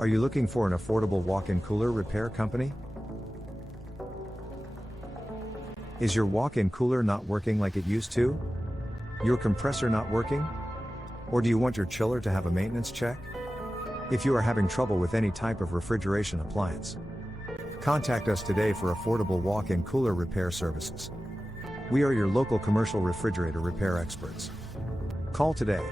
Are you looking for an affordable walk-in cooler repair company? Is your walk-in cooler not working like it used to? Your compressor not working? Or do you want your chiller to have a maintenance check? If you are having trouble with any type of refrigeration appliance, contact us today for affordable walk-in cooler repair services. We are your local commercial refrigerator repair experts. Call today.